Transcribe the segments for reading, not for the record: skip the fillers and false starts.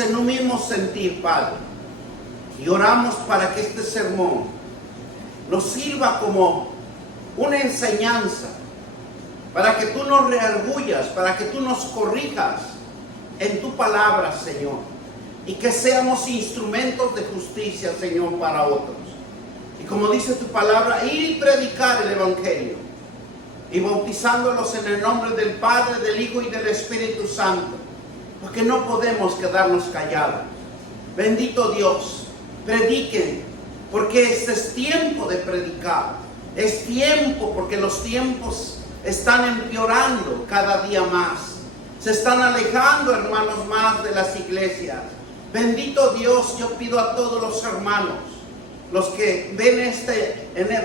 en un mismo sentir, Padre, y oramos para que este sermón nos sirva como una enseñanza, para que tú nos redargullas, para que tú nos corrijas en tu palabra, Señor, y que seamos instrumentos de justicia, Señor, para otros. Y como dice tu palabra, ir y predicar el Evangelio, y bautizándolos en el nombre del Padre, del Hijo y del Espíritu Santo, porque no podemos quedarnos callados. Bendito Dios, prediquen, porque este es tiempo de predicar. Es tiempo, porque los tiempos están empeorando cada día más. Se están alejando, hermanos, más de las iglesias. Bendito Dios, yo pido a todos los hermanos, los que ven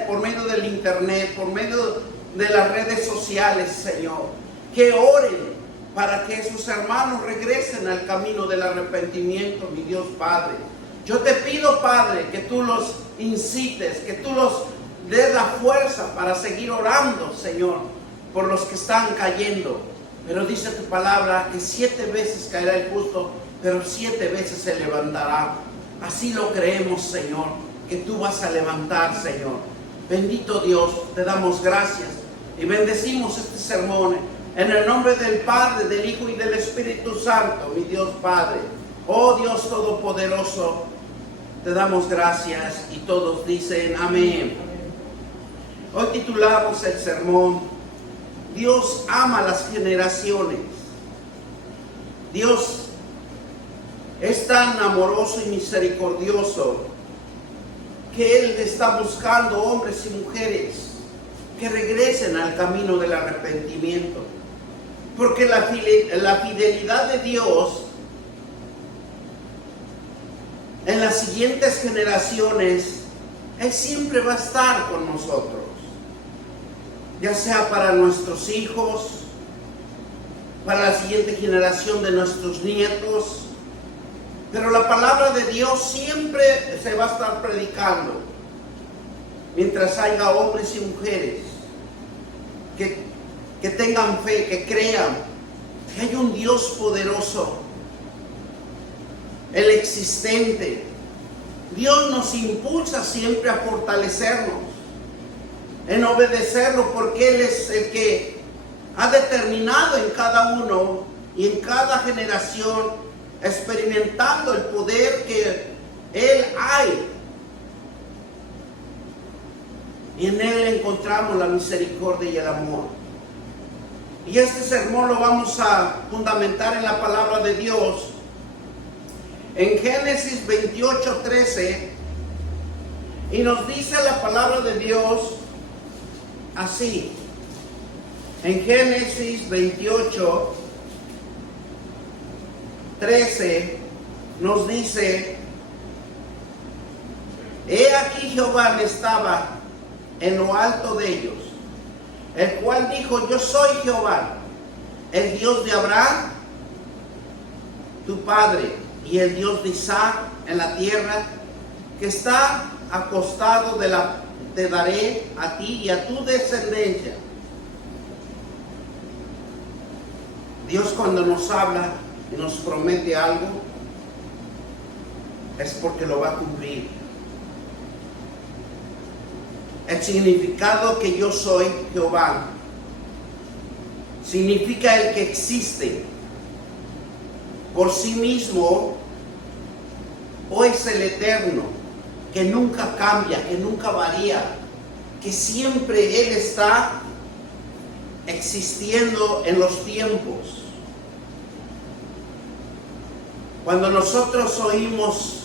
por medio del internet, por medio de las redes sociales, Señor, que oren para que sus hermanos regresen al camino del arrepentimiento, mi Dios Padre. Yo te pido, Padre, que tú los incites, que tú los des la fuerza para seguir orando, Señor, por los que están cayendo. Pero dice tu palabra que 7 veces caerá el justo, pero 7 veces se levantará. Así lo creemos, Señor, que tú vas a levantar, Señor. Bendito Dios, te damos gracias y bendecimos este sermón en el nombre del Padre, del Hijo y del Espíritu Santo, mi Dios Padre. Oh Dios Todopoderoso, te damos gracias y todos dicen amén. Hoy titulamos el sermón, Dios ama las generaciones. Dios es tan amoroso y misericordioso que Él está buscando hombres y mujeres que regresen al camino del arrepentimiento. Porque la fidelidad de Dios en las siguientes generaciones, Él siempre va a estar con nosotros. Ya sea para nuestros hijos, para la siguiente generación de nuestros nietos. Pero la palabra de Dios siempre se va a estar predicando. Mientras haya hombres y mujeres que tengan fe, que crean que hay un Dios poderoso, el existente. Dios nos impulsa siempre a fortalecernos, en obedecerlo, porque Él es el que ha determinado en cada uno y en cada generación, experimentando el poder que Él hay. Y en Él encontramos la misericordia y el amor. Y este sermón lo vamos a fundamentar en la palabra de Dios. En Génesis 28:13. Y nos dice la palabra de Dios así. En Génesis 28:13 nos dice: He aquí Jehová estaba en lo alto de ellos, el cual dijo: Yo soy Jehová, el Dios de Abraham, tu padre, y el Dios de Isaac en la tierra que está acostado te daré a ti y a tu descendencia. Dios, cuando nos habla y nos promete algo, es porque lo va a cumplir. El significado que yo soy Jehová significa el que existe por sí mismo, o es el eterno, que nunca cambia, que nunca varía, que siempre Él está existiendo en los tiempos. Cuando nosotros oímos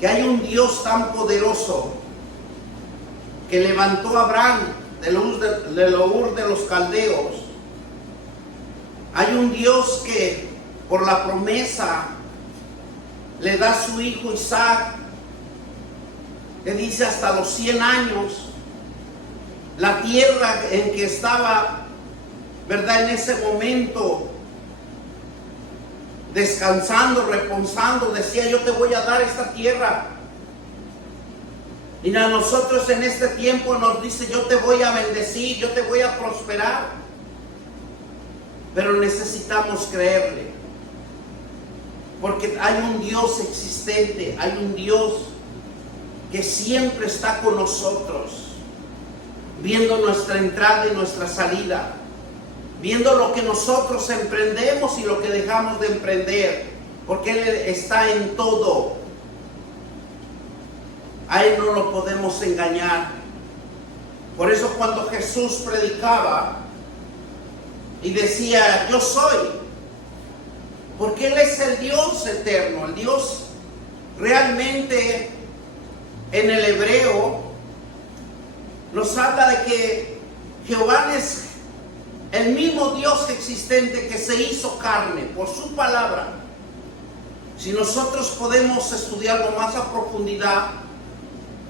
que hay un Dios tan poderoso que levantó a Abraham de Ur de los Caldeos, hay un Dios que por la promesa le da a su hijo Isaac, que dice hasta los 100 años, la tierra en que estaba, ¿verdad?, en ese momento, descansando, reposando, decía: yo te voy a dar esta tierra. Y a nosotros en este tiempo nos dice: yo te voy a bendecir, yo te voy a prosperar. Pero necesitamos creerle. Porque hay un Dios existente, hay un Dios que siempre está con nosotros, viendo nuestra entrada y nuestra salida, viendo lo que nosotros emprendemos y lo que dejamos de emprender, porque Él está en todo. A Él no lo podemos engañar. Por eso cuando Jesús predicaba y decía, yo soy, porque Él es el Dios eterno, el Dios realmente en el hebreo nos habla de que Jehová es el mismo Dios existente que se hizo carne por su palabra. Si nosotros podemos estudiarlo más a profundidad,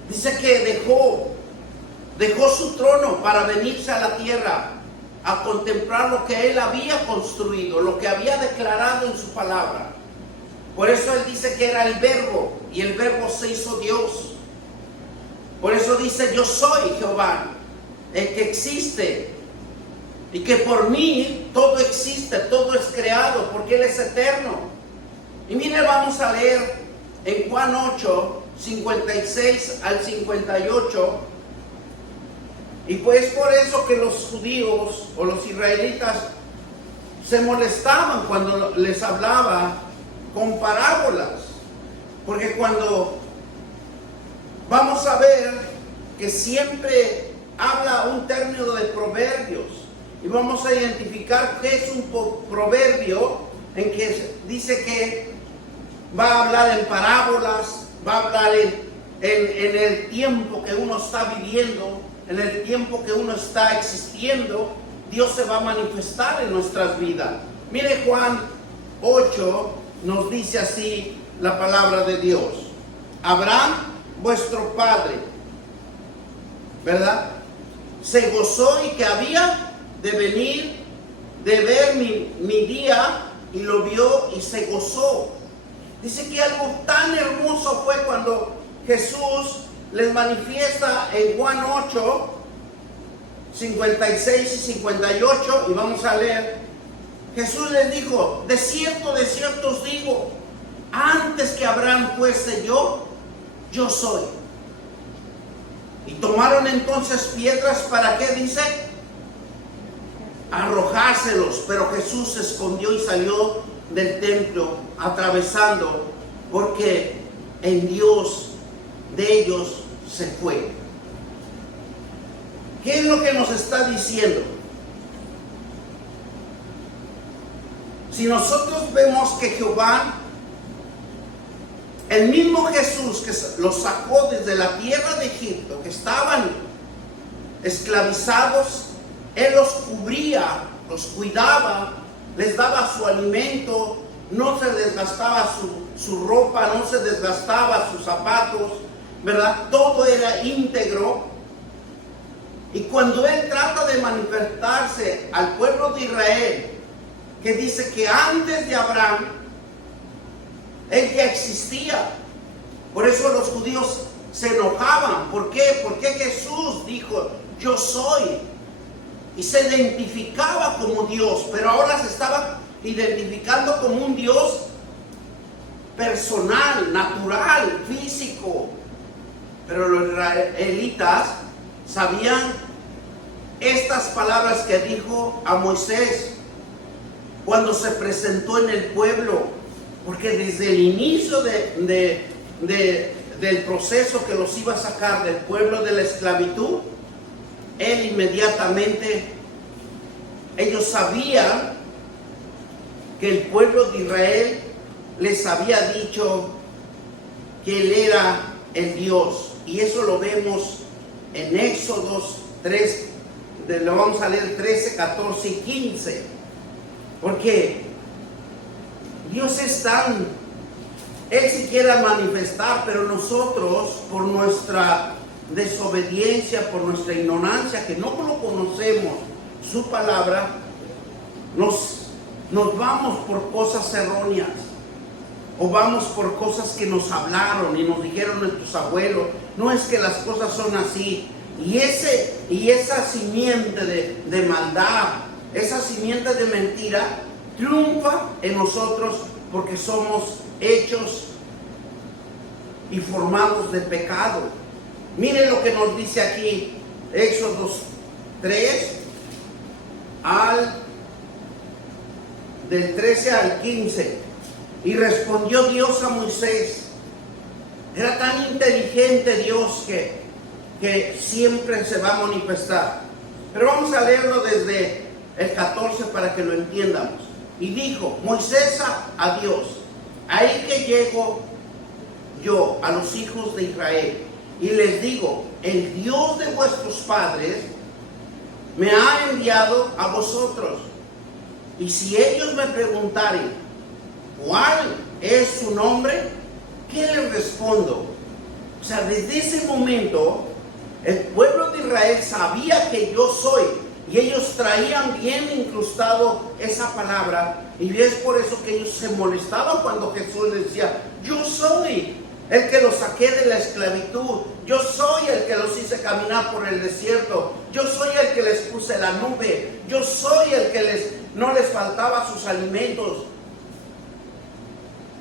dice que dejó su trono para venirse a la tierra a contemplar lo que Él había construido, lo que había declarado en su palabra. Por eso Él dice que era el verbo, y el verbo se hizo Dios. Por eso dice, yo soy Jehová, el que existe, y que por mí todo existe, todo es creado, porque Él es eterno. Y mire, vamos a leer en Juan 8, 56 al 58. Y pues por eso que los judíos o los israelitas se molestaban cuando les hablaba con parábolas. Porque cuando vamos a ver que siempre habla un término de proverbios, y vamos a identificar qué es un proverbio, en que dice que va a hablar en parábolas, va a hablar en el tiempo que uno está viviendo, en el tiempo que uno está existiendo. Dios se va a manifestar en nuestras vidas. Mire, Juan 8 nos dice así la palabra de Dios. Abraham, vuestro padre, ¿verdad?, se gozó y que había de venir, de ver mi día, y lo vio y se gozó. Dice que algo tan hermoso fue cuando Jesús les manifiesta en Juan 8, 56 y 58, y vamos a leer. Jesús les dijo, de cierto os digo, antes que Abraham fuese yo soy. Y tomaron entonces piedras, ¿para qué? Dice, arrojárselos, pero Jesús se escondió y salió del templo atravesando, porque en Dios de ellos se fue. ¿Qué es lo que nos está diciendo? Si nosotros vemos que Jehová, el mismo Jesús que los sacó desde la tierra de Egipto, que estaban esclavizados, Él los cubría, los cuidaba, les daba su alimento, no se desgastaba su ropa, no se desgastaba sus zapatos, ¿verdad? Todo era íntegro. Y cuando Él trata de manifestarse al pueblo de Israel, que dice que antes de Abraham, Él ya existía. Por eso los judíos se enojaban. ¿Por qué? Porque Jesús dijo, yo soy. Y se identificaba como Dios, pero ahora se estaba identificando como un Dios personal, natural, físico. Pero los israelitas sabían estas palabras que dijo a Moisés cuando se presentó en el pueblo, porque desde el inicio del proceso que los iba a sacar del pueblo de la esclavitud, Él inmediatamente, ellos sabían que el pueblo de Israel les había dicho que Él era el Dios. Y eso lo vemos en Éxodos 3, lo vamos a leer 13, 14 y 15. Porque Dios es tan, Él sí quiere manifestar, pero nosotros, por nuestra desobediencia, por nuestra ignorancia, que no lo conocemos, su palabra, nos vamos por cosas erróneas, o vamos por cosas que nos hablaron y nos dijeron nuestros abuelos. No es que las cosas son así. Y esa simiente de maldad, esa simiente de mentira, triunfa en nosotros porque somos hechos y formados de pecado. Miren lo que nos dice aquí, Éxodo 3, del 13 al 15. Y respondió Dios a Moisés. Era tan inteligente Dios que siempre se va a manifestar. Pero vamos a leerlo desde el 14 para que lo entiendamos. Y dijo Moisés a Dios: ahí que llego yo a los hijos de Israel y les digo: el Dios de vuestros padres me ha enviado a vosotros. Y si ellos me preguntaren ¿cuál es su nombre?, ¿qué les respondo? O sea, desde ese momento el pueblo de Israel sabía que yo soy, y ellos traían bien incrustado esa palabra, y es por eso que ellos se molestaban cuando Jesús les decía: yo soy el que los saqué de la esclavitud, yo soy el que los hice caminar por el desierto, yo soy el que les puse la nube, yo soy el que no les faltaba sus alimentos.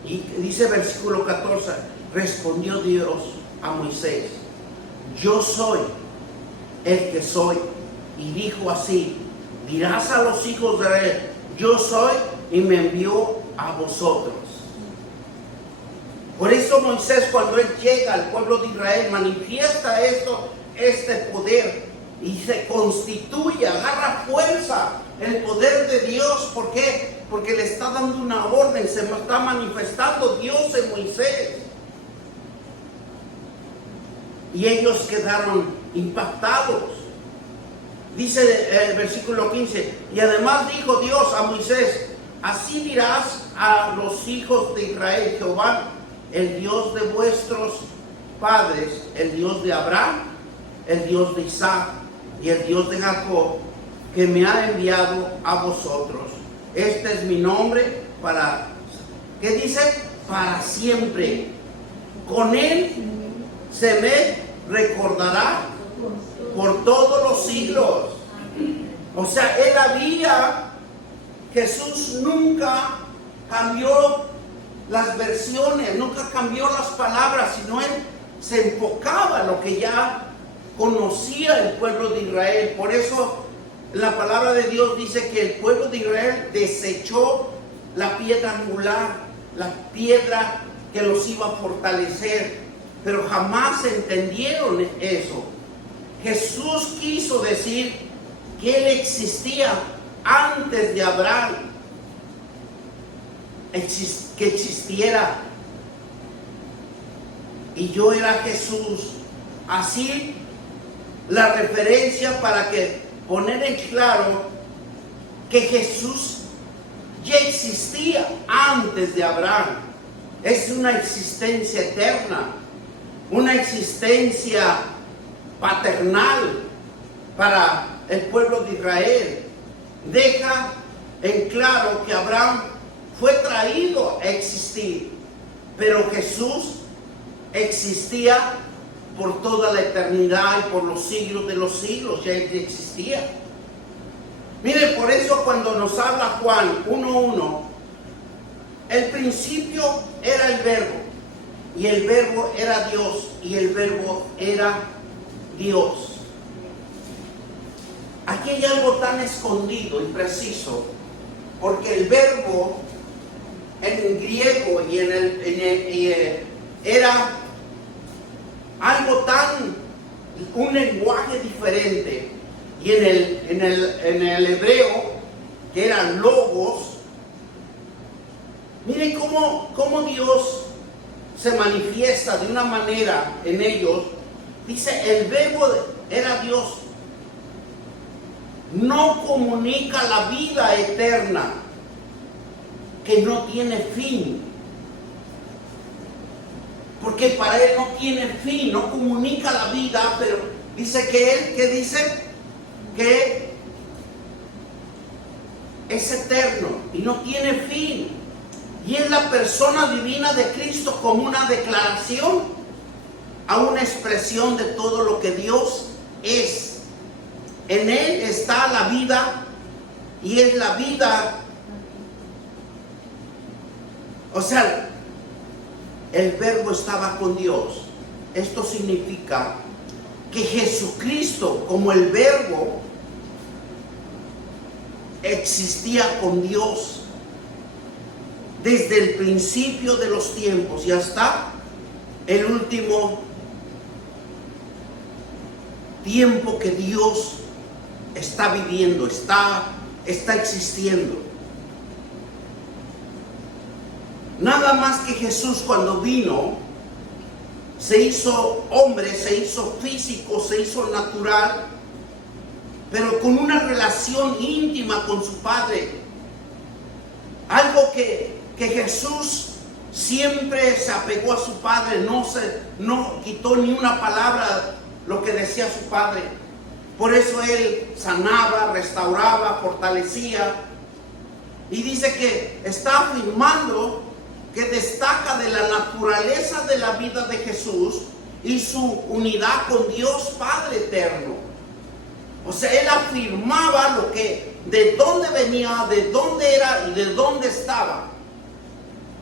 Y dice versículo 14: respondió Dios a Moisés: yo soy el que soy. Y dijo así: dirás a los hijos de Israel: yo soy, y me envió a vosotros. Por eso Moisés, cuando él llega al pueblo de Israel, manifiesta este poder, y se constituye, agarra fuerza el poder de Dios. ¿Por qué? Porque le está dando una orden, se está manifestando Dios en Moisés. Y ellos quedaron impactados. Dice el versículo 15: y además dijo Dios a Moisés: así dirás a los hijos de Israel: Jehová, el Dios de vuestros padres, el Dios de Abraham, el Dios de Isaac y el Dios de Jacob, que me ha enviado a vosotros. Este es mi nombre para, ¿qué dice? Para siempre. Con él se me recordará por todos los siglos. O sea, Jesús nunca cambió las versiones, nunca cambió las palabras, sino él se enfocaba en lo que ya conocía el pueblo de Israel. Por eso la palabra de Dios dice que el pueblo de Israel desechó la piedra angular, la piedra que los iba a fortalecer, pero jamás entendieron eso. Jesús quiso decir que él existía antes de Abraham, que existiera, y yo era Jesús. Así la referencia para que poner en claro que Jesús ya existía antes de Abraham. Es una existencia eterna, una existencia paternal para el pueblo de Israel. Deja en claro que Abraham fue traído a existir, pero Jesús existía por toda la eternidad y por los siglos de los siglos. Ya existía. Miren, por eso cuando nos habla Juan 1:1, el principio era el verbo, y el verbo era Dios, y el verbo era Dios. Aquí hay algo tan escondido y preciso, porque el verbo en griego era algo un lenguaje diferente, y en el hebreo, que era logos. Miren cómo Dios se manifiesta de una manera en ellos. Dice, el verbo era Dios. No comunica la vida eterna, que no tiene fin. Porque para él no tiene fin, no comunica la vida, pero dice que él, ¿qué dice? Que es eterno y no tiene fin. Y es la persona divina de Cristo, como una declaración a una expresión de todo lo que Dios es. En él está la vida, y es la vida O sea, el Verbo estaba con Dios. Esto significa que Jesucristo, como el Verbo, existía con Dios desde el principio de los tiempos y hasta el último tiempo que Dios está viviendo, está existiendo. Nada más que Jesús, cuando vino, se hizo hombre, se hizo físico, se hizo natural, pero con una relación íntima con su Padre. Algo que Jesús siempre se apegó a su Padre, no quitó ni una palabra lo que decía su Padre. Por eso Él sanaba, restauraba, fortalecía. Y dice que está afirmando que destaca de la naturaleza de la vida de Jesús y su unidad con Dios Padre eterno. O sea, Él afirmaba de dónde venía, de dónde era y de dónde estaba.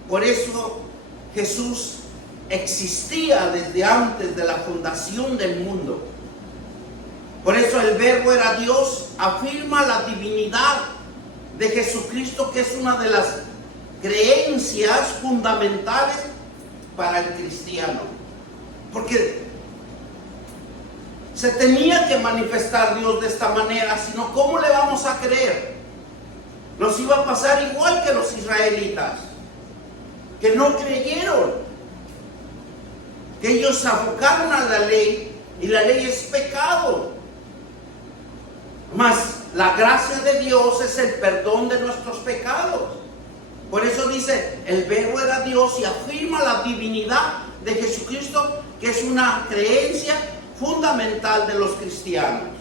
Por eso Jesús existía desde antes de la fundación del mundo. Por eso el Verbo era Dios. Afirma la divinidad de Jesucristo, que es una de las creencias fundamentales para el cristiano. Porque se tenía que manifestar Dios de esta manera, sino ¿cómo le vamos a creer? Nos iba a pasar igual que los israelitas, que no creyeron, que ellos se abocaron a la ley y la ley es pecado. Mas la gracia de Dios es el perdón de nuestros pecados. Por eso dice, el Verbo era Dios, y afirma la divinidad de Jesucristo, que es una creencia fundamental de los cristianos.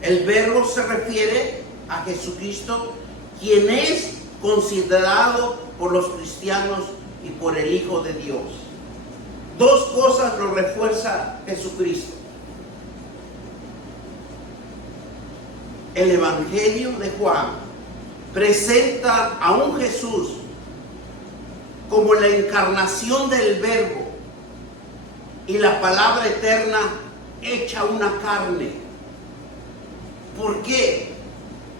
El Verbo se refiere a Jesucristo, quien es considerado por los cristianos y por el Hijo de Dios. Dos cosas lo refuerza Jesucristo. El Evangelio de Juan presenta a un Jesús como la encarnación del Verbo y la palabra eterna hecha una carne. ¿Por qué?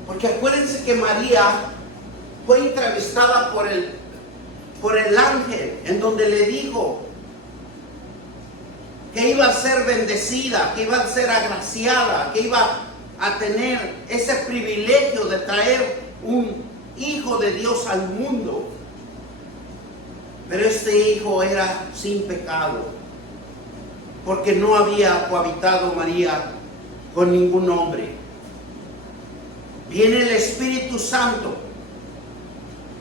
Porque acuérdense que María fue entrevistada por el ángel, en donde le dijo que iba a ser bendecida, que iba a ser agraciada, que iba a tener ese privilegio de traer un hijo de Dios al mundo. Pero este hijo era sin pecado, porque no había cohabitado María con ningún hombre. Viene el Espíritu Santo,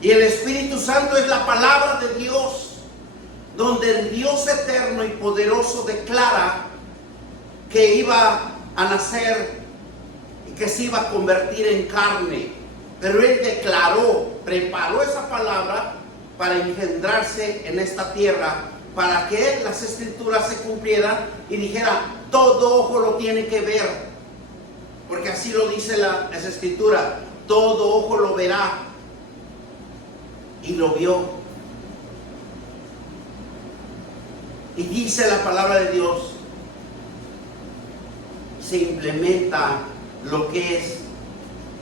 y el Espíritu Santo es la palabra de Dios, donde el Dios eterno y poderoso declara que iba a nacer y que se iba a convertir en carne. Pero Él preparó esa palabra para engendrarse en esta tierra, para que las escrituras se cumplieran y dijera, todo ojo lo tiene que ver, porque así lo dice la escritura, todo ojo lo verá. Y lo vio. Y dice la palabra de Dios, se implementa lo que es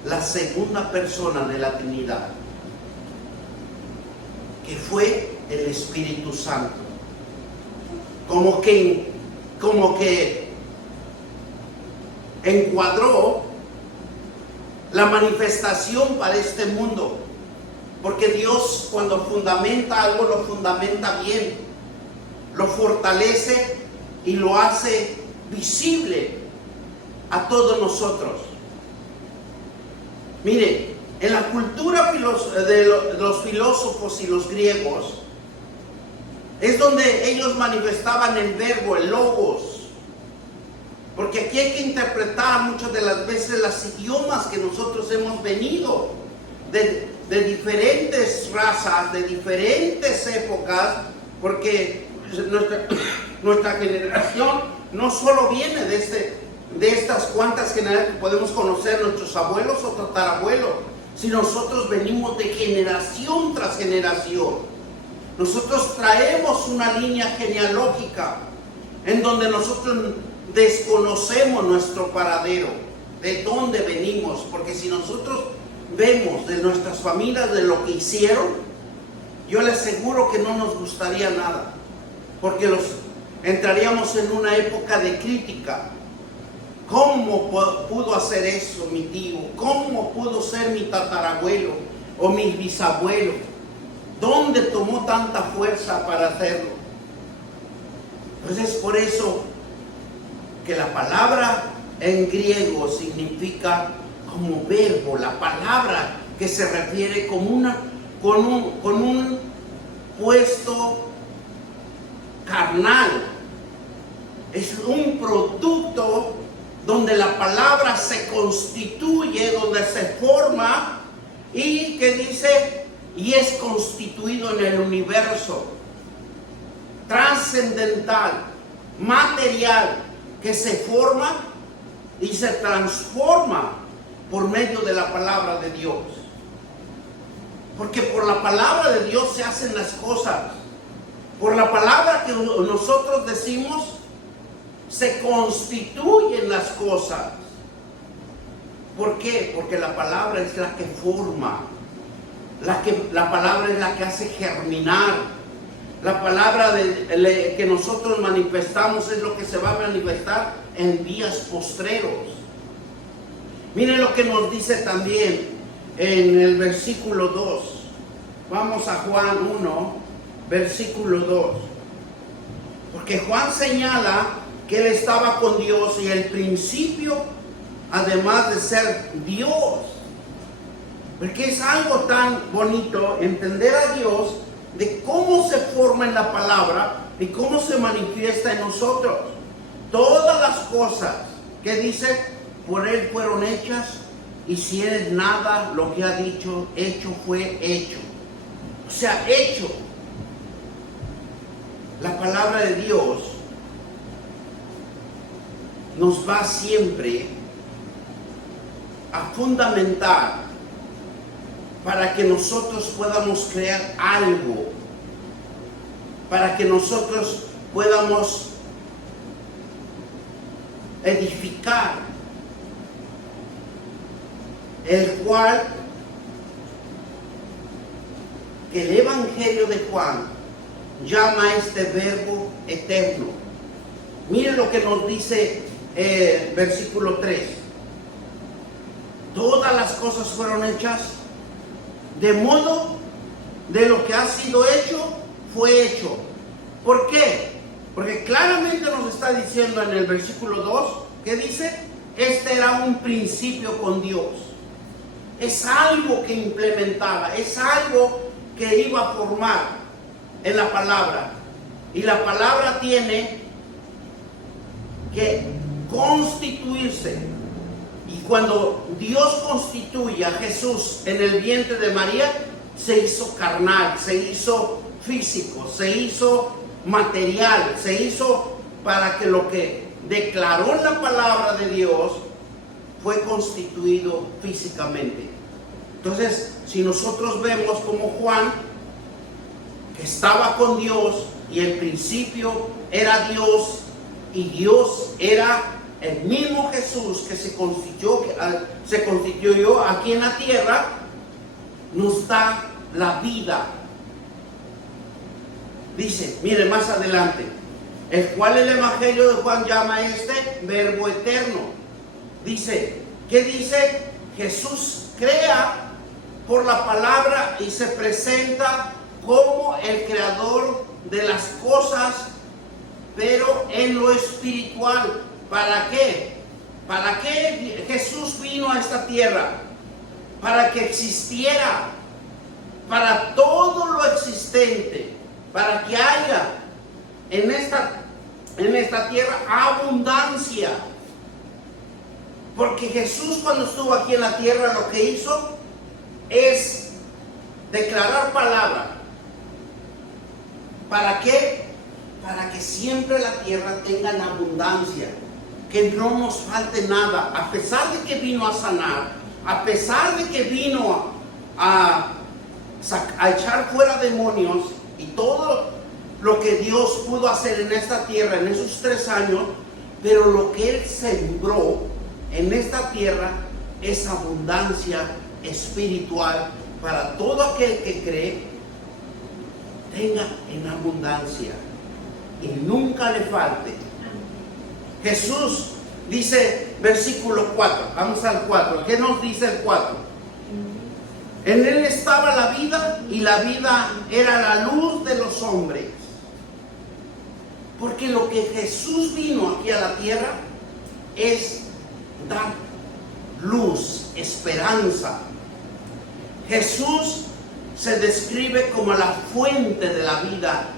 la segunda persona de la Trinidad, que fue el Espíritu Santo. Como que encuadró la manifestación para este mundo. Porque Dios, cuando fundamenta algo, lo fundamenta bien, lo fortalece y lo hace visible a todos nosotros. Mire, en la cultura de los filósofos y los griegos, es donde ellos manifestaban el verbo, el logos. Porque aquí hay que interpretar muchas de las veces los idiomas que nosotros hemos venido de diferentes razas, de diferentes épocas, porque nuestra generación no solo viene de estas cuantas generaciones que podemos conocer, nuestros abuelos o tatarabuelos, si nosotros venimos de generación tras generación. Nosotros traemos una línea genealógica en donde nosotros desconocemos nuestro paradero, de dónde venimos, porque si nosotros vemos de nuestras familias de lo que hicieron, yo les aseguro que no nos gustaría nada, porque entraríamos en una época de crítica. ¿Cómo pudo hacer eso mi tío? ¿Cómo pudo ser mi tatarabuelo o mi bisabuelo? ¿Dónde tomó tanta fuerza para hacerlo? Entonces es por eso que la palabra en griego significa como verbo, la palabra que se refiere con un puesto carnal. Es un producto donde la palabra se constituye, donde se forma y que dice, y es constituido en el universo, trascendental, material, que se forma y se transforma por medio de la palabra de Dios. Porque por la palabra de Dios se hacen las cosas. Por la palabra que nosotros decimos, se constituyen las cosas. ¿Por qué? Porque la palabra es la que forma. La palabra es la que hace germinar. La palabra que nosotros manifestamos es lo que se va a manifestar en días postreros. Miren lo que nos dice también en el versículo 2. Vamos a Juan 1, versículo 2. Porque Juan señala que él estaba con Dios y el principio, además de ser Dios. Porque es algo tan bonito entender a Dios de cómo se forma en la palabra y cómo se manifiesta en nosotros. Todas las cosas que dice, por Él fueron hechas, y si Él nada, lo que ha dicho, hecho fue hecho. O sea, hecho. La palabra de Dios nos va siempre a fundamentar para que nosotros podamos crear algo, para que nosotros podamos edificar, el cual que el Evangelio de Juan llama a este verbo eterno. Miren lo que nos dice versículo 3. Todas las cosas fueron hechas de modo de lo que ha sido hecho, fue hecho. ¿Por qué? Porque claramente nos está diciendo en el versículo 2, ¿qué dice? Este era un principio con Dios. Es algo que implementaba, es algo que iba a formar en la palabra. Y la palabra tiene que constituirse. Y cuando Dios constituye a Jesús en el vientre de María, se hizo carnal, se hizo físico, se hizo material, se hizo para que lo que declaró en la palabra de Dios fue constituido físicamente. Entonces, si nosotros vemos como Juan, que estaba con Dios y el principio era Dios y Dios era el mismo Jesús que se constituyó aquí en la tierra, nos da la vida. Dice, mire más adelante, el cual el Evangelio de Juan llama a este verbo eterno. Dice, ¿qué dice? Jesús crea por la palabra y se presenta como el creador de las cosas, pero en lo espiritual. ¿Para qué? ¿Para qué Jesús vino a esta tierra? Para que existiera, para todo lo existente, para que haya en esta tierra abundancia. Porque Jesús, cuando estuvo aquí en la tierra, lo que hizo es declarar palabra. ¿Para qué? Para que siempre la tierra tenga abundancia, que no nos falte nada. A pesar de que vino a sanar, a pesar de que vino a echar fuera demonios y todo lo que Dios pudo hacer en esta tierra en esos 3 años, pero lo que Él sembró en esta tierra es abundancia espiritual para todo aquel que cree, tenga en abundancia y nunca le falte. Jesús dice, versículo 4, vamos al 4, ¿qué nos dice el 4? En Él estaba la vida y la vida era la luz de los hombres. Porque lo que Jesús vino aquí a la tierra es dar luz, esperanza. Jesús se describe como la fuente de la vida.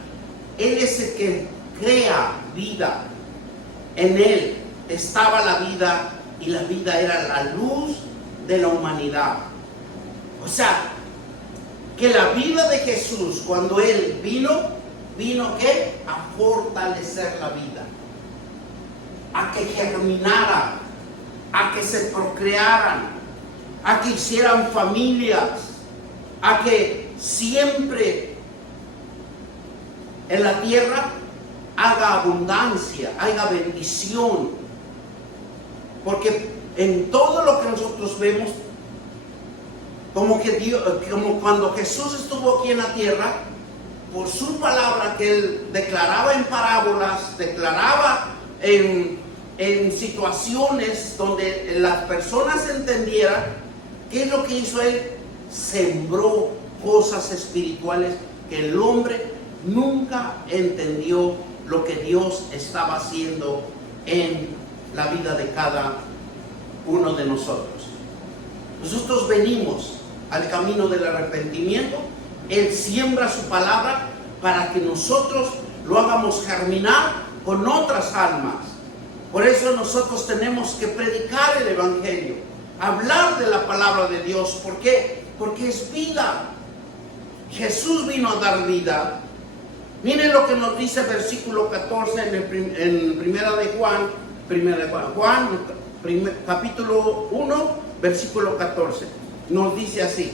Él es el que crea vida. En Él estaba la vida y la vida era la luz de la humanidad. O sea, que la vida de Jesús cuando Él vino ¿qué? A fortalecer la vida, a que germinara, a que se procrearan, a que hicieran familias, a que siempre en la tierra haga abundancia, haga bendición. Porque en todo lo que nosotros vemos, como cuando Jesús estuvo aquí en la tierra, por su palabra que Él declaraba en parábolas, declaraba en situaciones donde las personas entendieran, ¿qué es lo que hizo Él? Sembró cosas espirituales que el hombre nunca entendió lo que Dios estaba haciendo en la vida de cada uno de nosotros. Nosotros venimos al camino del arrepentimiento. Él siembra su palabra para que nosotros lo hagamos germinar con otras almas. Por eso nosotros tenemos que predicar el Evangelio, hablar de la palabra de Dios. ¿Por qué? Porque es vida. Jesús vino a dar vida. Miren lo que nos dice versículo 14 en Primera de Juan, capítulo 1, versículo 14. Nos dice así.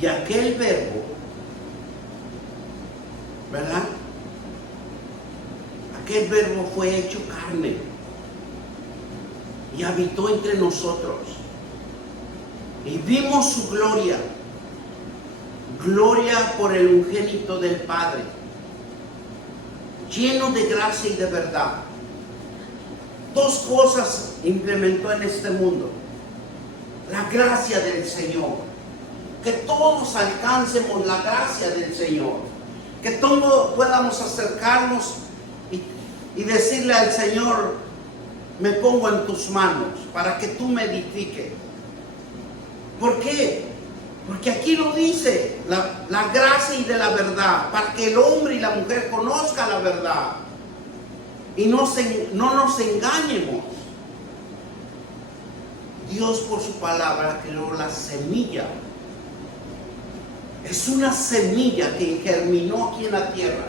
Y aquel verbo, ¿verdad? Aquel verbo fue hecho carne y habitó entre nosotros. Y vimos su gloria, gloria por el unigénito del Padre, lleno de gracia y de verdad. 2 cosas implementó en este mundo: la gracia del Señor, que todos alcancemos la gracia del Señor, que todos podamos acercarnos y decirle al Señor: me pongo en tus manos para que tú me edifiques. ¿Por qué? Porque aquí lo dice, la gracia y de la verdad, para que el hombre y la mujer conozcan la verdad y no nos engañemos. Dios por su palabra creó la semilla. Es una semilla que germinó aquí en la tierra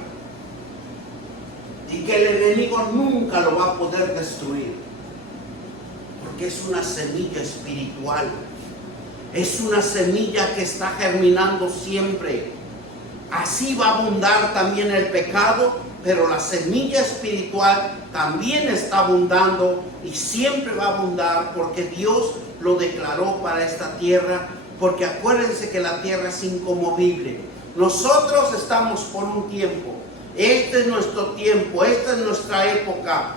y que el enemigo nunca lo va a poder destruir, porque es una semilla espiritual. Es una semilla que está germinando siempre. Así va a abundar también el pecado, pero la semilla espiritual también está abundando y siempre va a abundar, porque Dios lo declaró para esta tierra. Porque acuérdense que la tierra es inconmovible. Nosotros estamos por un tiempo. Este es nuestro tiempo, esta es nuestra época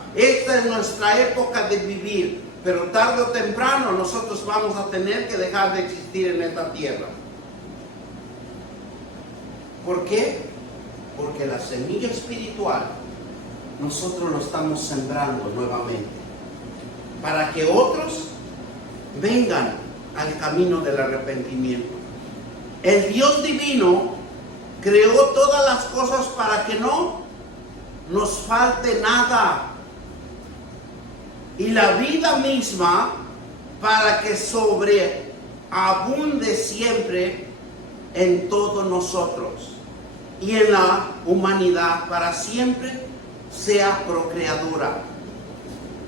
de vivir. Pero tarde o temprano nosotros vamos a tener que dejar de existir en esta tierra. ¿Por qué? Porque la semilla espiritual nosotros lo estamos sembrando nuevamente, para que otros vengan al camino del arrepentimiento. El Dios divino creó todas las cosas para que no nos falte nada, y la vida misma para que sobreabunde siempre en todos nosotros y en la humanidad para siempre sea procreadora.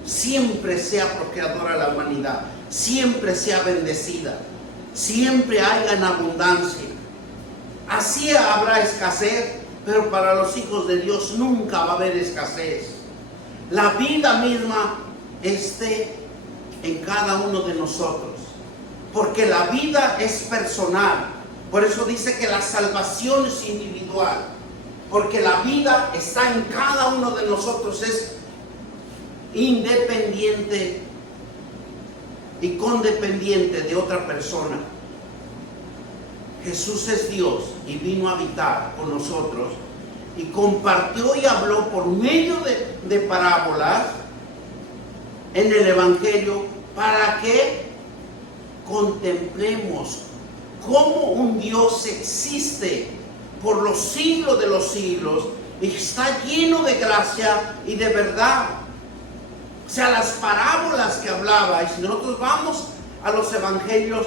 siempre sea procreadora la humanidad, siempre sea bendecida, siempre haya en abundancia. Así habrá escasez, pero para los hijos de Dios nunca va a haber escasez. La vida misma esté en cada uno de nosotros, porque la vida es personal. Por eso dice que la salvación es individual, porque la vida está en cada uno de nosotros, es independiente y condependiente de otra persona. Jesús es Dios y vino a habitar con nosotros y compartió y habló por medio de parábolas en el Evangelio para que contemplemos cómo un Dios existe por los siglos de los siglos y está lleno de gracia y de verdad. O sea, las parábolas que hablaba, y si nosotros vamos a los evangelios,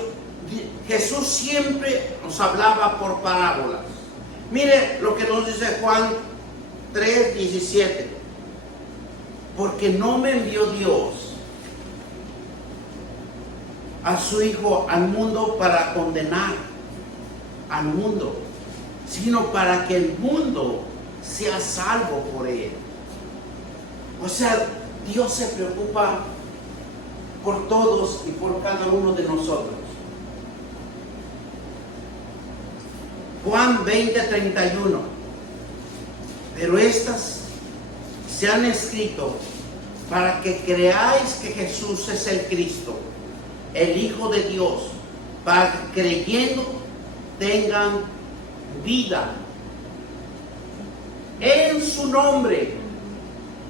Jesús siempre nos hablaba por parábolas. Mire lo que nos dice Juan 3:17. Porque no me envió Dios a su Hijo al mundo para condenar al mundo, sino para que el mundo sea salvo por él. O sea, Dios se preocupa por todos y por cada uno de nosotros. Juan 20:31. Pero estas se han escrito para que creáis que Jesús es el Cristo, el Hijo de Dios, para que creyendo tengan vida en su nombre.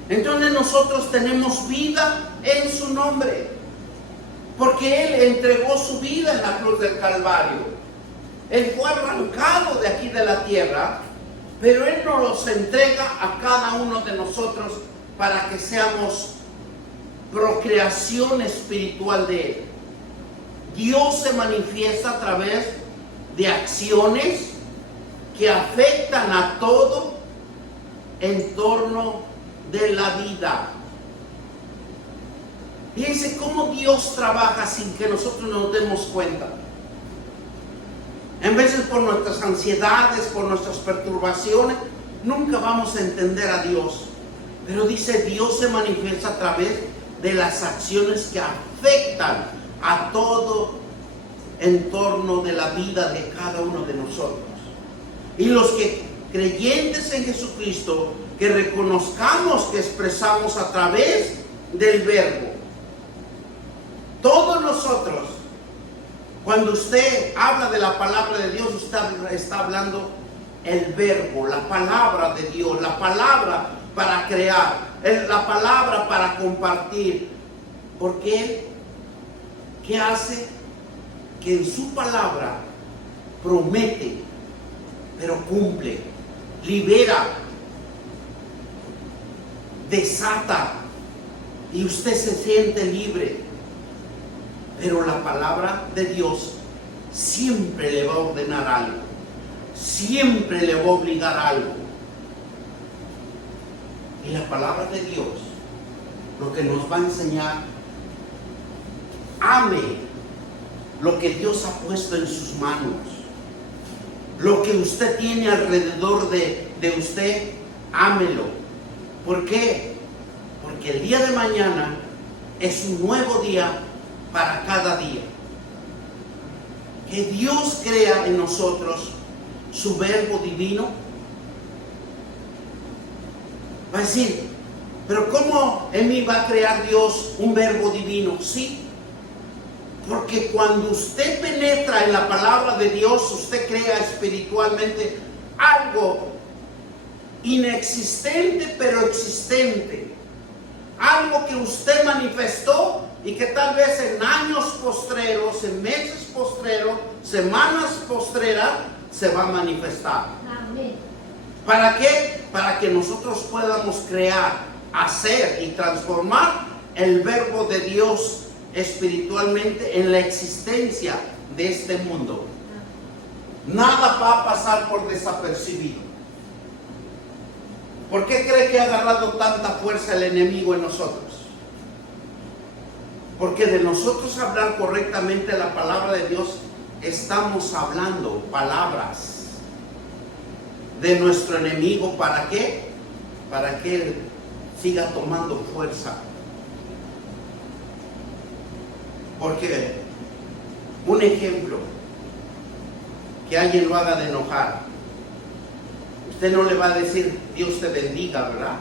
Entonces nosotros tenemos vida en su nombre, porque Él entregó su vida en la cruz del Calvario. Él fue arrancado de aquí de la tierra, pero Él nos los entrega a cada uno de nosotros para que seamos procreación espiritual de Él. Dios se manifiesta a través de acciones que afectan a todo entorno de la vida. Fíjense cómo Dios trabaja sin que nosotros nos demos cuenta. En veces por nuestras ansiedades, por nuestras perturbaciones, nunca vamos a entender a Dios. Pero dice, Dios se manifiesta a través de las acciones que afectan a todo entorno de la vida de cada uno de nosotros. Y los que creyentes en Jesucristo, que reconozcamos que expresamos a través del verbo. Todos nosotros, cuando usted habla de la palabra de Dios, usted está hablando el verbo, la palabra de Dios, la palabra para crear, la palabra para compartir. Porque ¿qué hace? Que en su palabra promete, pero cumple, libera, desata, y usted se siente libre. Pero la palabra de Dios siempre le va a ordenar algo, siempre le va a obligar algo. Y la palabra de Dios lo que nos va a enseñar, ame lo que Dios ha puesto en sus manos, lo que usted tiene alrededor de usted, ámelo. ¿Por qué? Porque el día de mañana es un nuevo día para cada día. Que Dios crea en nosotros su verbo divino. Va a decir, pero ¿cómo en mí va a crear Dios un verbo divino? Sí, porque cuando usted penetra en la palabra de Dios, usted crea espiritualmente algo inexistente pero existente. Algo que usted manifestó y que tal vez en años postreros, en meses postreros, semanas postreras, se va a manifestar. Amén. ¿Para qué? Para que nosotros podamos crear, hacer y transformar el verbo de Dios espiritualmente en la existencia de este mundo. Nada va a pasar por desapercibido. ¿Por qué cree que ha agarrado tanta fuerza el enemigo en nosotros? Porque de nosotros hablar correctamente la palabra de Dios, estamos hablando palabras de nuestro enemigo. ¿Para qué? Para que él siga tomando fuerza. Porque un ejemplo, que alguien lo haga de enojar, usted no le va a decir Dios te bendiga, ¿verdad?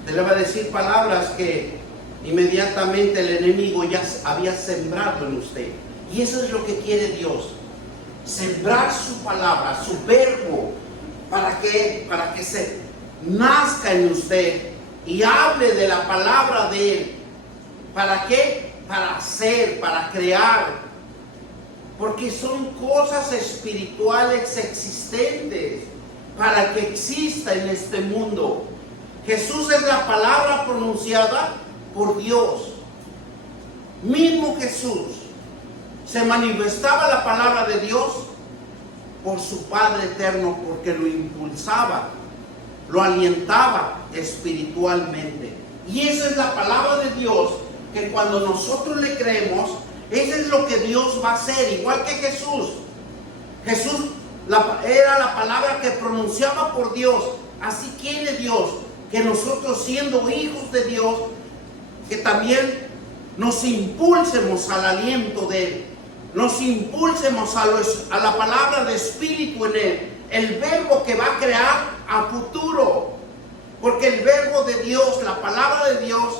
Usted le va a decir palabras que inmediatamente el enemigo ya había sembrado en usted. Y eso es lo que quiere Dios, sembrar su palabra, su verbo, para que se nazca en usted y hable de la palabra de Él. ¿Para qué? Para hacer, para crear. Porque son cosas espirituales existentes para que exista en este mundo. Jesús es la palabra pronunciada por Dios. Mismo Jesús se manifestaba la palabra de Dios por su Padre eterno, porque lo impulsaba, lo alientaba espiritualmente. Y esa es la palabra de Dios, que cuando nosotros le creemos, eso es lo que Dios va a hacer. Igual que Jesús. Jesús era la palabra que pronunciaba por Dios. Así quiere Dios que nosotros, siendo hijos de Dios, que también nos impulsemos al aliento de Él, nos impulsemos a la palabra de espíritu en Él, el verbo que va a crear a futuro. Porque el verbo de Dios, la palabra de Dios,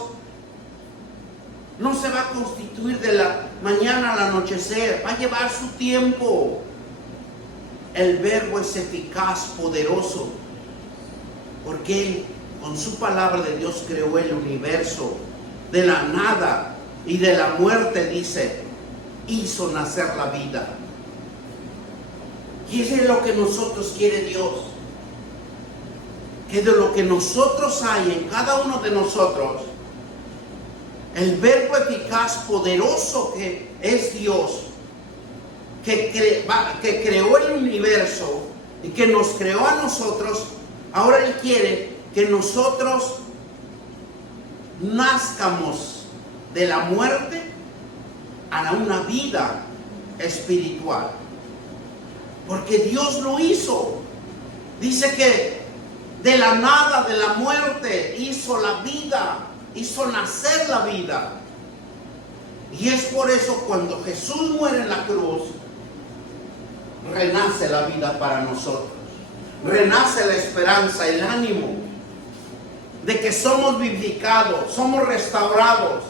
no se va a constituir de la mañana al anochecer, va a llevar su tiempo. El verbo es eficaz, poderoso, porque Él, con su palabra de Dios, creó el universo de la nada, y de la muerte, dice, hizo nacer la vida. Y eso es lo que nosotros quiere Dios, que de lo que nosotros hay en cada uno de nosotros, el verbo eficaz, poderoso que es Dios, que creó el universo y que nos creó a nosotros, ahora Él quiere que nosotros nazcamos de la muerte a una vida espiritual. Porque Dios lo hizo. Dice que de la nada, de la muerte, hizo la vida, hizo nacer la vida. Y es por eso cuando Jesús muere en la cruz, renace la vida para nosotros. Renace la esperanza, el ánimo de que somos vivificados, somos restaurados,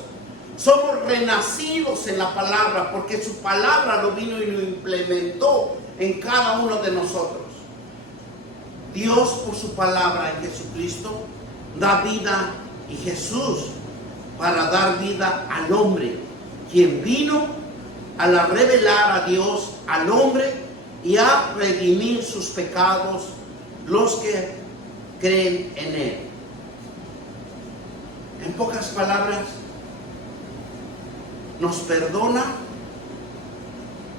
somos renacidos en la palabra, porque su palabra lo vino y lo implementó en cada uno de nosotros. Dios, por su palabra en Jesucristo, da vida, y Jesús para dar vida al hombre, quien vino a revelar a Dios al hombre y a redimir sus pecados, los que creen en Él. En pocas palabras, nos perdona,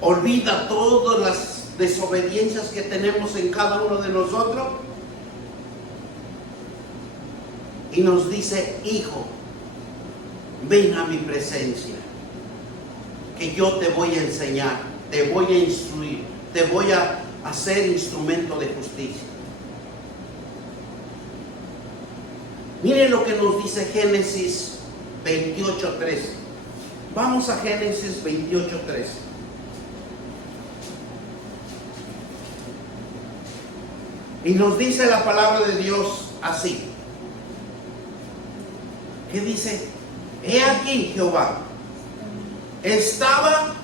olvida todas las desobediencias que tenemos en cada uno de nosotros y nos dice: hijo, ven a mi presencia, que yo te voy a enseñar, te voy a instruir, te voy a hacer instrumento de justicia. Miren lo que nos dice Génesis 28:3. Vamos a Génesis 28:3. Y nos dice la palabra de Dios así. ¿Qué dice? He aquí Jehová estaba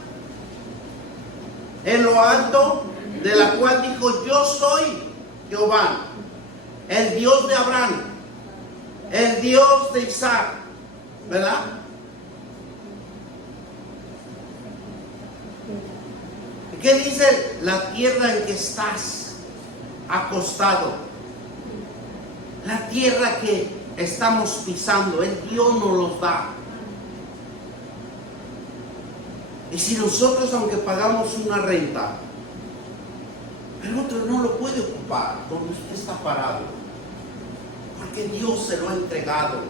en lo alto, de la cual dijo: yo soy Jehová, el Dios de Abraham, el Dios de Isaac, ¿verdad? ¿Qué dice? La tierra en que estás acostado, la tierra que estamos pisando, el Dios nos los da. Y si nosotros, aunque pagamos una renta, el otro no lo puede ocupar donde usted está parado, porque Dios se lo ha entregado.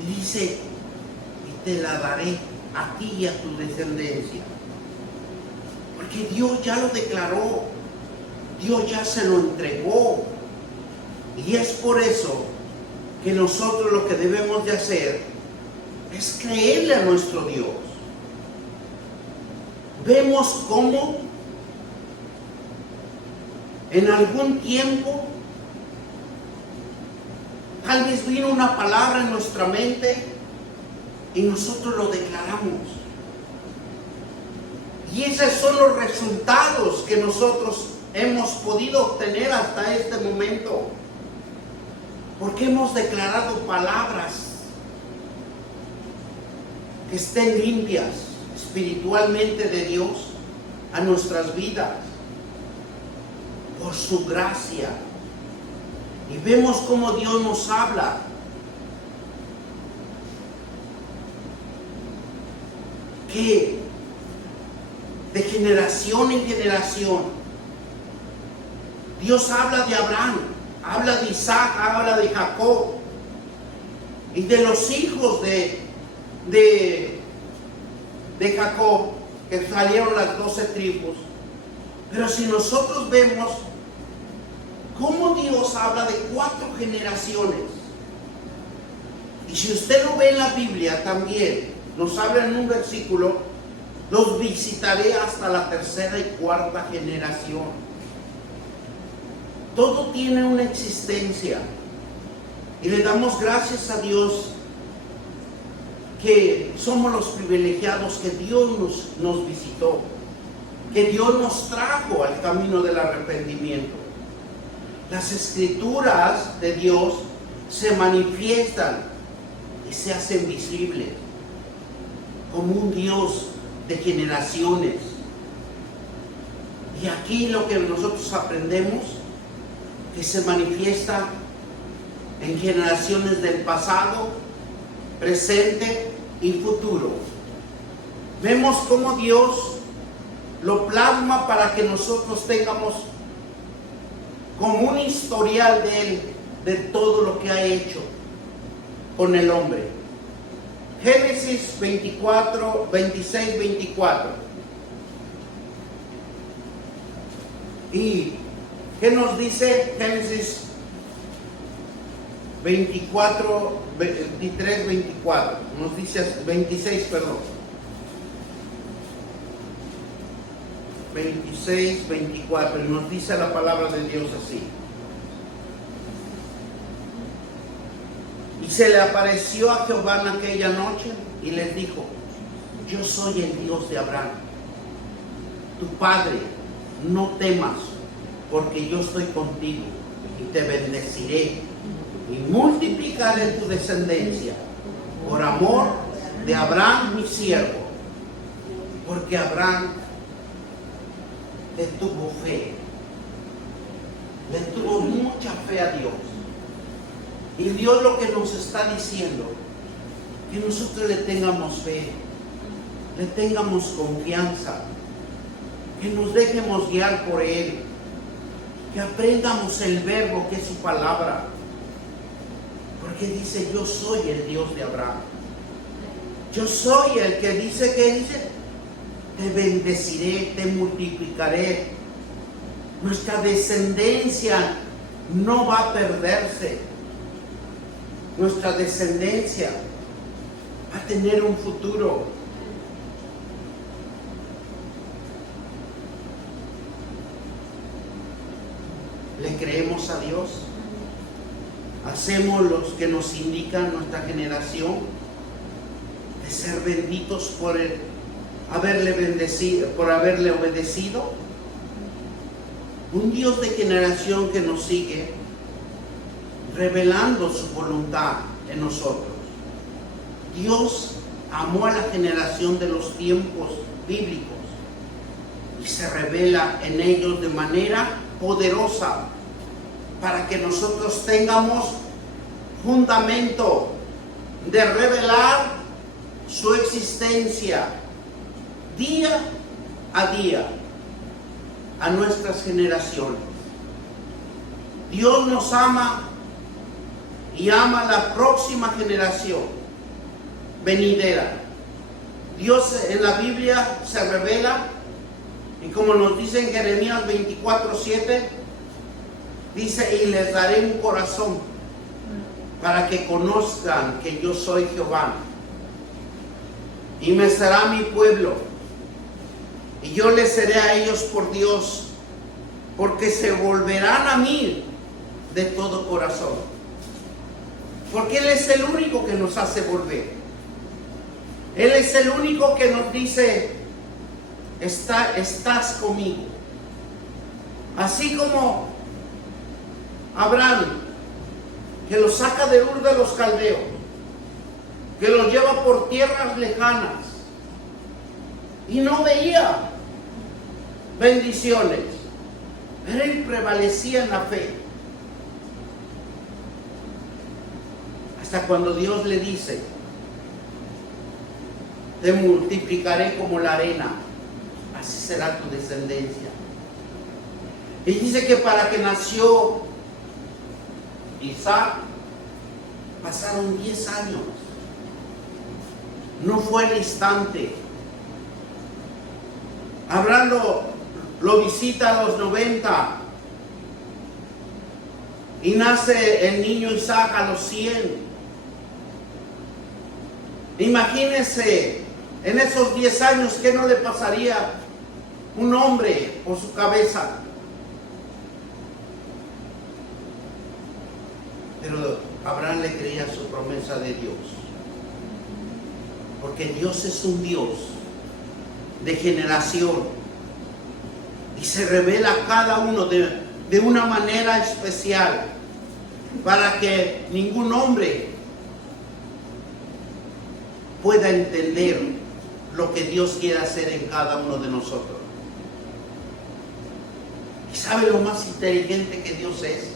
Y dice, y te la daré a ti y a tu descendencia. Porque Dios ya lo declaró, Dios ya se lo entregó. Y es por eso que nosotros lo que debemos de hacer es creerle a nuestro Dios. Vemos cómo en algún tiempo tal vez vino una palabra en nuestra mente y nosotros lo declaramos. Y esos son los resultados que nosotros hemos podido obtener hasta este momento. Porque hemos declarado palabras que estén limpias espiritualmente de Dios a nuestras vidas. Por su gracia. Y vemos cómo Dios nos habla. Que de generación en generación Dios habla de Abraham, habla de Isaac, habla de Jacob y de los hijos de Jacob, que salieron las 12 tribus. Pero si nosotros vemos cómo Dios habla de 4 generaciones, y si usted lo ve en la Biblia también, nos habla en un versículo: los visitaré hasta la 3ª y 4ª generación. Todo tiene una existencia. Y le damos gracias a Dios que somos los privilegiados, que Dios nos visitó, que Dios nos trajo al camino del arrepentimiento. Las escrituras de Dios se manifiestan y se hacen visibles como un Dios de generaciones. Y aquí lo que nosotros aprendemos, que se manifiesta en generaciones del pasado, presente y futuro. Vemos cómo Dios lo plasma para que nosotros tengamos como un historial de Él, de todo lo que ha hecho con el hombre. Génesis 24, 26, 24. ¿Y qué nos dice Génesis 24, 23, 24? Nos dice 26, perdón. 26, 24. Y nos dice la palabra de Dios así. Y se le apareció a Jehová en aquella noche y les dijo: yo soy el Dios de Abraham, tu padre. No temas, porque yo estoy contigo y te bendeciré y multiplicaré tu descendencia por amor de Abraham mi siervo, porque Abraham le tuvo fe, le tuvo mucha fe a Dios. Y Dios lo que nos está diciendo, que nosotros le tengamos fe, le tengamos confianza, que nos dejemos guiar por Él, que aprendamos el verbo que es su palabra, porque dice: yo soy el Dios de Abraham, yo soy el que dice, te bendeciré, te multiplicaré. Nuestra descendencia no va a perderse, nuestra descendencia va a tener un futuro. ¿Le creemos a Dios? ¿Hacemos los que nos indican nuestra generación de ser benditos por haberle bendecido, por haberle obedecido? Un Dios de generación que nos sigue revelando su voluntad en nosotros. Dios amó a la generación de los tiempos bíblicos y se revela en ellos de manera poderosa para que nosotros tengamos fundamento de revelar su existencia día a día a nuestras generaciones. Dios nos ama y ama a la próxima generación, venidera. Dios en la Biblia se revela, y como nos dice en Jeremías 24:7, dice: y les daré un corazón para que conozcan que yo soy Jehová, y me será mi pueblo, y yo les seré a ellos por Dios, porque se volverán a mí de todo corazón. Porque Él es el único que nos hace volver. Él es el único que nos dice: estás conmigo. Así como Abraham, que lo saca de Ur de los Caldeos, que lo lleva por tierras lejanas y no veía bendiciones, pero él prevalecía en la fe. Hasta cuando Dios le dice: te multiplicaré como la arena, así será tu descendencia. Y dice que para que nació Isaac pasaron 10 años. No fue el instante. Abraham lo visita a los 90 y nace el niño Isaac a los 100. Imagínense en esos 10 años qué no le pasaría un hombre por su cabeza. Pero Abraham le creía su promesa de Dios, porque Dios es un Dios de generación y se revela a cada uno de una manera especial, para que ningún hombre pueda entender lo que Dios quiere hacer en cada uno de nosotros. ¿Y sabe lo más inteligente que Dios es?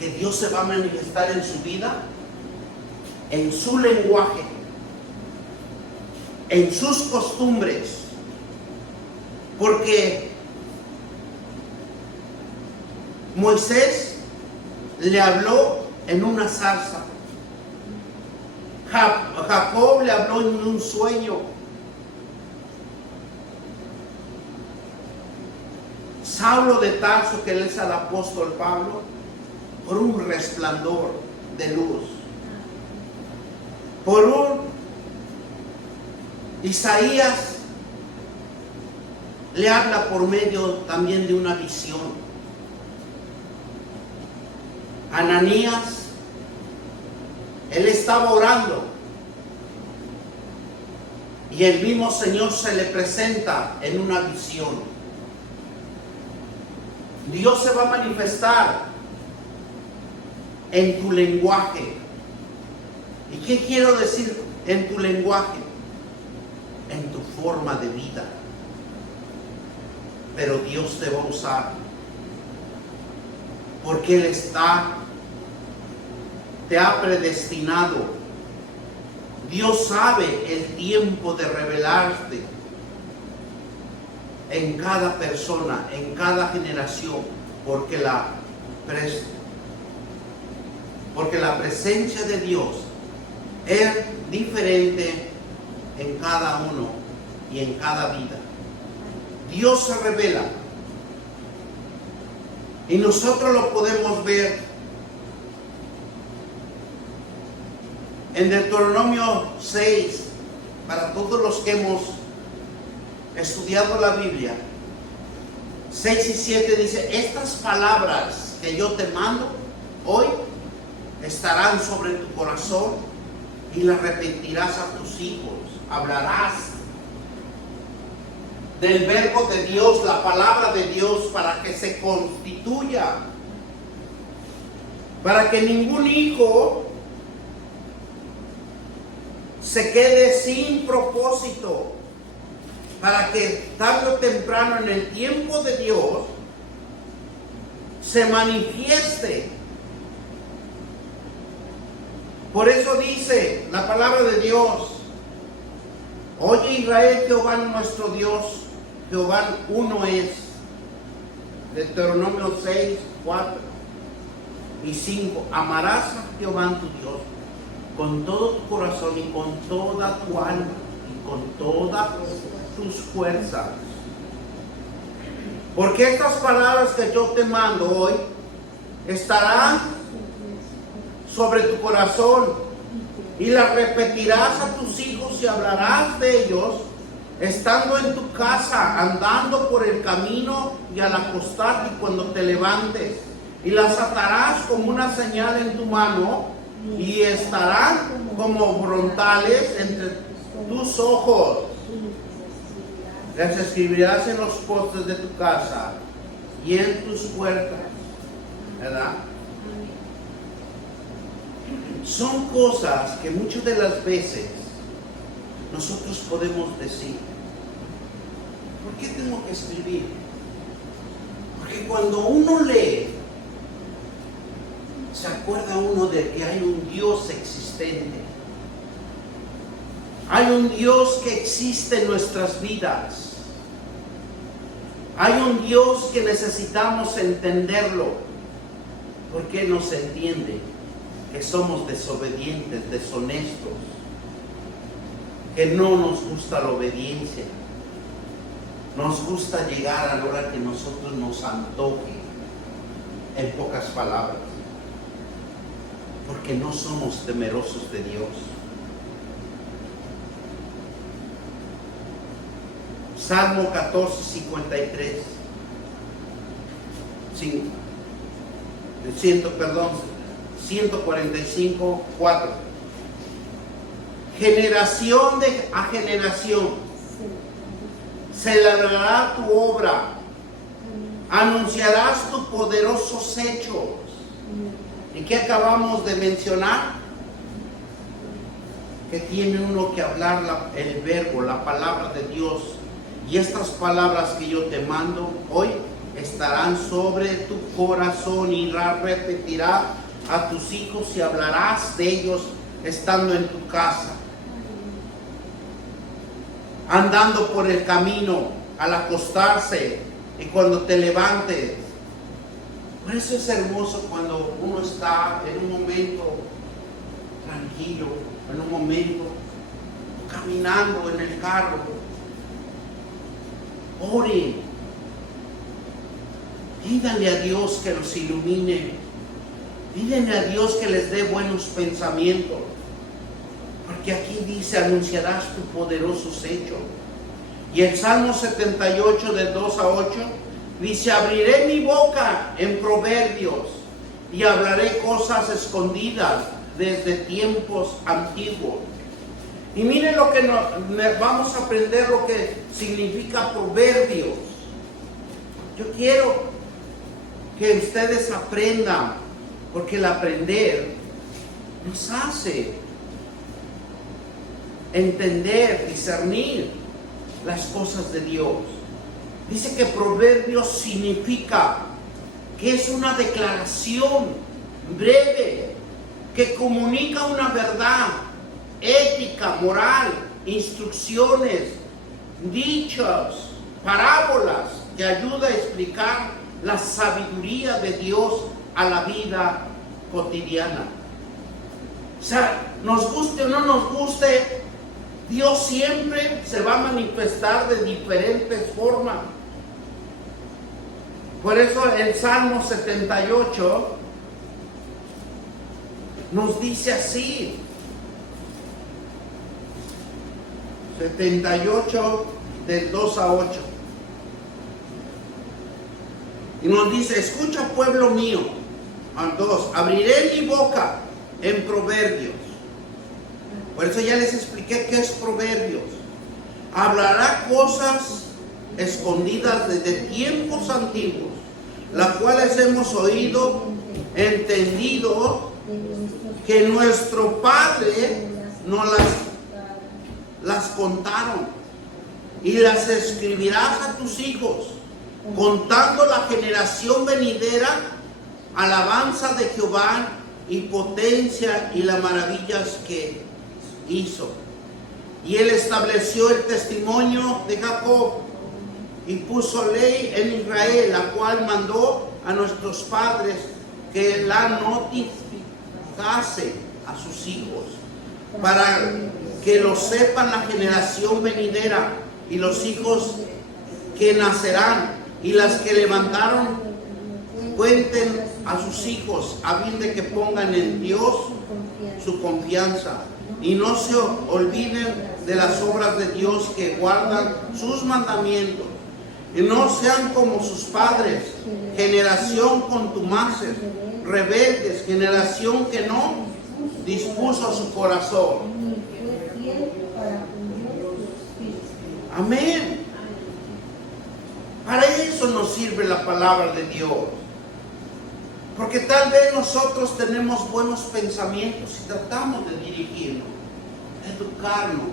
Que Dios se va a manifestar en su vida, en su lenguaje, en sus costumbres, porque Moisés le habló en una zarza, Jacob le habló en un sueño, Saulo de Tarso, que él es el apóstol Pablo, por un resplandor de luz, por un Isaías le habla por medio también de una visión. Ananías, él estaba orando y el mismo Señor se le presenta en una visión. Dios se va a manifestar en tu lenguaje. ¿Y qué quiero decir en tu lenguaje? En tu forma de vida. Pero Dios te va a usar, porque Él te ha predestinado. Dios sabe el tiempo de revelarte en cada persona, en cada generación, porque la presencia de Dios es diferente en cada uno y en cada vida. Dios se revela y nosotros lo podemos ver en Deuteronomio 6. Para todos los que hemos estudiado la Biblia, 6 y 7 dice: estas palabras que yo te mando hoy estarán sobre tu corazón y las repetirás a tus hijos. Hablarás del verbo de Dios, la palabra de Dios, para que se constituya, para que ningún hijo se quede sin propósito, para que tarde o temprano en el tiempo de Dios se manifieste. Por eso dice la palabra de Dios: oye Israel, Jehová nuestro Dios, Jehová uno es. Deuteronomio 6, 4 y 5. Amarás a Jehová tu Dios con todo tu corazón y con toda tu alma y con todas tus fuerzas. Porque estas palabras que yo te mando hoy estarán sobre tu corazón y las repetirás a tus hijos y hablarás de ellos estando en tu casa, andando por el camino y al acostarte y cuando te levantes. Y las atarás como una señal en tu mano y estarán como frontales entre tus ojos. Las escribirás en los postes de tu casa y en tus puertas. ¿Verdad? Son cosas que muchas de las veces nosotros podemos decir: ¿por qué tengo que escribir? Porque cuando uno lee, se acuerda uno de que hay un Dios existente. Hay un Dios que existe en nuestras vidas. Hay un Dios que necesitamos entenderlo. Porque nos entiende que somos desobedientes, deshonestos, que no nos gusta la obediencia. Nos gusta llegar a la hora que nosotros nos antoje, en pocas palabras, porque no somos temerosos de Dios. Salmo 14, 53. 145, 4. Generación a generación se celebrará tu obra, anunciarás tus poderosos hechos. ¿Y qué acabamos de mencionar? Que tiene uno que hablar el verbo, la palabra de Dios. Y estas palabras que yo te mando hoy estarán sobre tu corazón y las repetirás a tus hijos y hablarás de ellos estando en tu casa, andando por el camino, al acostarse y cuando te levantes. Por eso es hermoso cuando uno está en un momento tranquilo, en un momento caminando en el carro. Oren, pídanle a Dios que los ilumine, pídenle a Dios que les dé buenos pensamientos, porque aquí dice: anunciarás tus poderosos hechos. Y el Salmo 78 de 2 a 8 dice: abriré mi boca en proverbios y hablaré cosas escondidas desde tiempos antiguos. Y miren lo que vamos a aprender, lo que significa proverbios. Yo quiero que ustedes aprendan, porque el aprender nos hace entender, discernir las cosas de Dios. Dice que proverbios significa que es una declaración breve que comunica una verdad ética, moral, instrucciones, dichos, parábolas que ayuda a explicar la sabiduría de Dios a la vida cotidiana. O sea, nos guste o no nos guste, Dios siempre se va a manifestar de diferentes formas. Por eso el Salmo 78 nos dice así: 78 del 2 a 8. Y nos dice: escucha, pueblo mío. 2. Abriré mi boca en proverbios. Por eso ya les expliqué qué es proverbios. Hablará cosas escondidas desde tiempos antiguos, las cuales hemos oído, entendido, que nuestro Padre nos las contaron, y las escribirás a tus hijos, contando la generación venidera, alabanza de Jehová y potencia y las maravillas que hizo. Y él estableció el testimonio de Jacob y puso ley en Israel, la cual mandó a nuestros padres que la notificase a sus hijos, para que lo sepan la generación venidera y los hijos que nacerán, y las que levantaron cuenten a sus hijos, a fin de que pongan en Dios su confianza y no se olviden de las obras de Dios, que guardan sus mandamientos, y no sean como sus padres, generación contumaces, rebeldes, generación que no dispuso su corazón. Amén. Para eso nos sirve la palabra de Dios. Porque tal vez nosotros tenemos buenos pensamientos y tratamos de dirigirnos, de educarnos.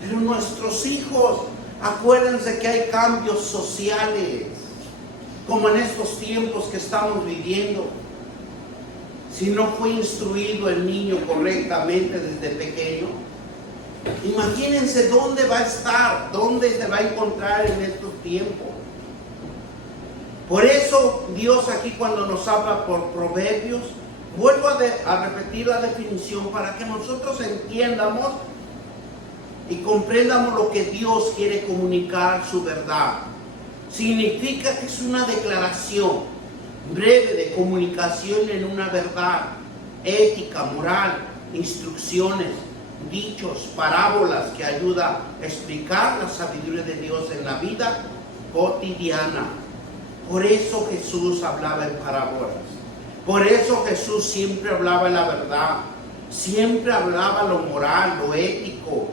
Pero nuestros hijos, acuérdense que hay cambios sociales, como en estos tiempos que estamos viviendo. Si no fue instruido el niño correctamente desde pequeño, imagínense dónde va a estar, dónde se va a encontrar en estos tiempos. Por eso Dios aquí, cuando nos habla por Proverbios, vuelvo a repetir la definición para que nosotros entiendamos y comprendamos lo que Dios quiere comunicar, su verdad. Significa que es una declaración breve de comunicación en una verdad, ética, moral, instrucciones, dichos, parábolas que ayuda a explicar la sabiduría de Dios en la vida cotidiana. Por eso Jesús hablaba en parábolas. Por eso Jesús siempre hablaba la verdad. Siempre hablaba lo moral, lo ético.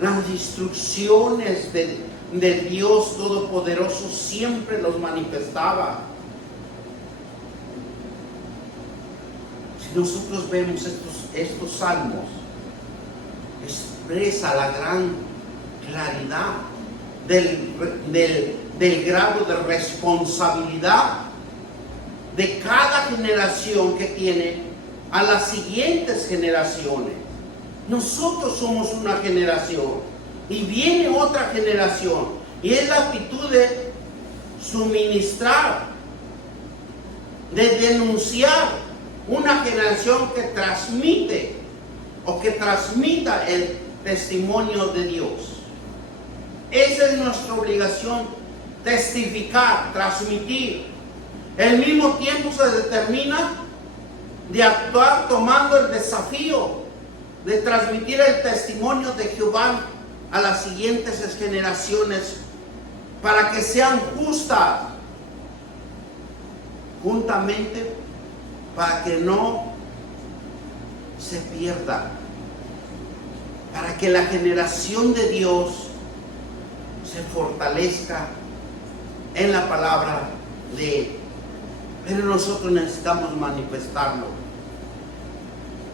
Las instrucciones de Dios Todopoderoso siempre los manifestaba. Si nosotros vemos estos salmos, expresa la gran claridad del grado de responsabilidad de cada generación que tiene a las siguientes generaciones. Nosotros somos una generación y viene otra generación, y es la actitud de suministrar, de denunciar una generación que transmite o que transmita el testimonio de Dios. Esa es nuestra obligación, testificar, transmitir. El mismo tiempo se determina de actuar tomando el desafío de transmitir el testimonio de Jehová a las siguientes generaciones, para que sean justas, juntamente, para que no se pierdan, para que la generación de Dios se fortalezca en la palabra de Él. Pero nosotros necesitamos manifestarlo.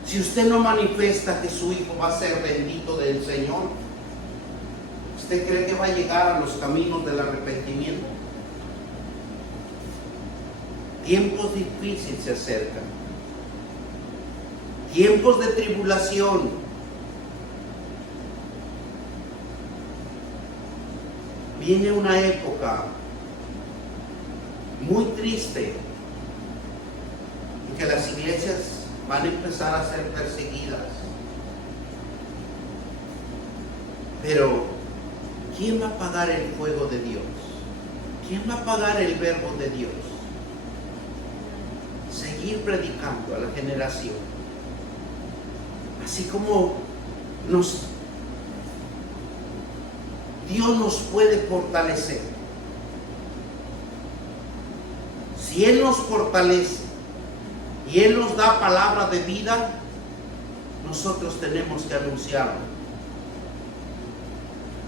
Si usted no manifiesta que su hijo va a ser bendito del Señor, ¿usted cree que va a llegar a los caminos del arrepentimiento? Tiempos difíciles se acercan, tiempos de tribulación. Viene una época muy triste en que las iglesias van a empezar a ser perseguidas. Pero ¿quién va a apagar el fuego de Dios? ¿Quién va a apagar el verbo de Dios? Seguir predicando a la generación. Así como Dios nos puede fortalecer. Si Él nos fortalece y Él nos da palabra de vida, nosotros tenemos que anunciarlo.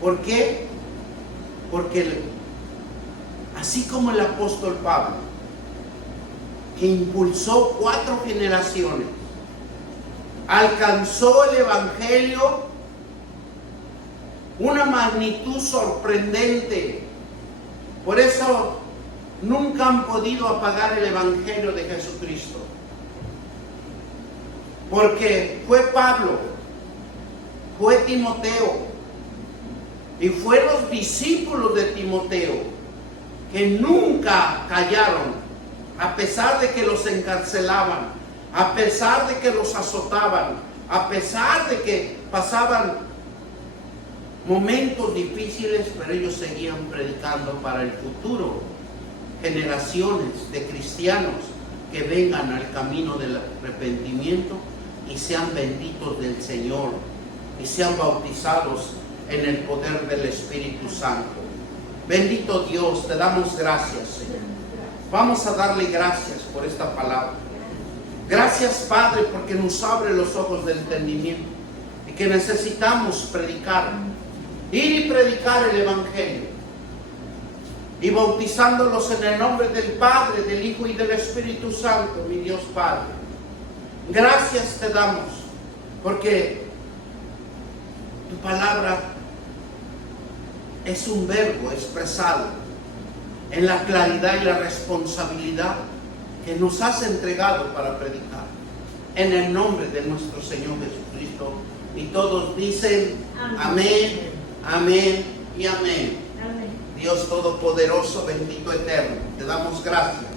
¿Por qué? Porque así como el apóstol Pablo, que impulsó 4 generaciones, alcanzó el evangelio una magnitud sorprendente. Por eso nunca han podido apagar el evangelio de Jesucristo, porque fue Pablo, fue Timoteo y fue los discípulos de Timoteo que nunca callaron, a pesar de que los encarcelaban, a pesar de que los azotaban, a pesar de que pasaban momentos difíciles, pero ellos seguían predicando para el futuro. Generaciones de cristianos que vengan al camino del arrepentimiento y sean benditos del Señor y sean bautizados en el poder del Espíritu Santo. Bendito Dios, te damos gracias, Señor. Vamos a darle gracias por esta palabra. Gracias, Padre, porque nos abre los ojos del entendimiento y que necesitamos predicar, ir y predicar el Evangelio y bautizándolos en el nombre del Padre, del Hijo y del Espíritu Santo, mi Dios Padre. Gracias te damos porque tu palabra es un verbo expresado en la claridad y la responsabilidad que nos has entregado para predicar. En el nombre de nuestro Señor Jesucristo. Y todos dicen amén, amén y amén. Dios Todopoderoso, bendito eterno, te damos gracias.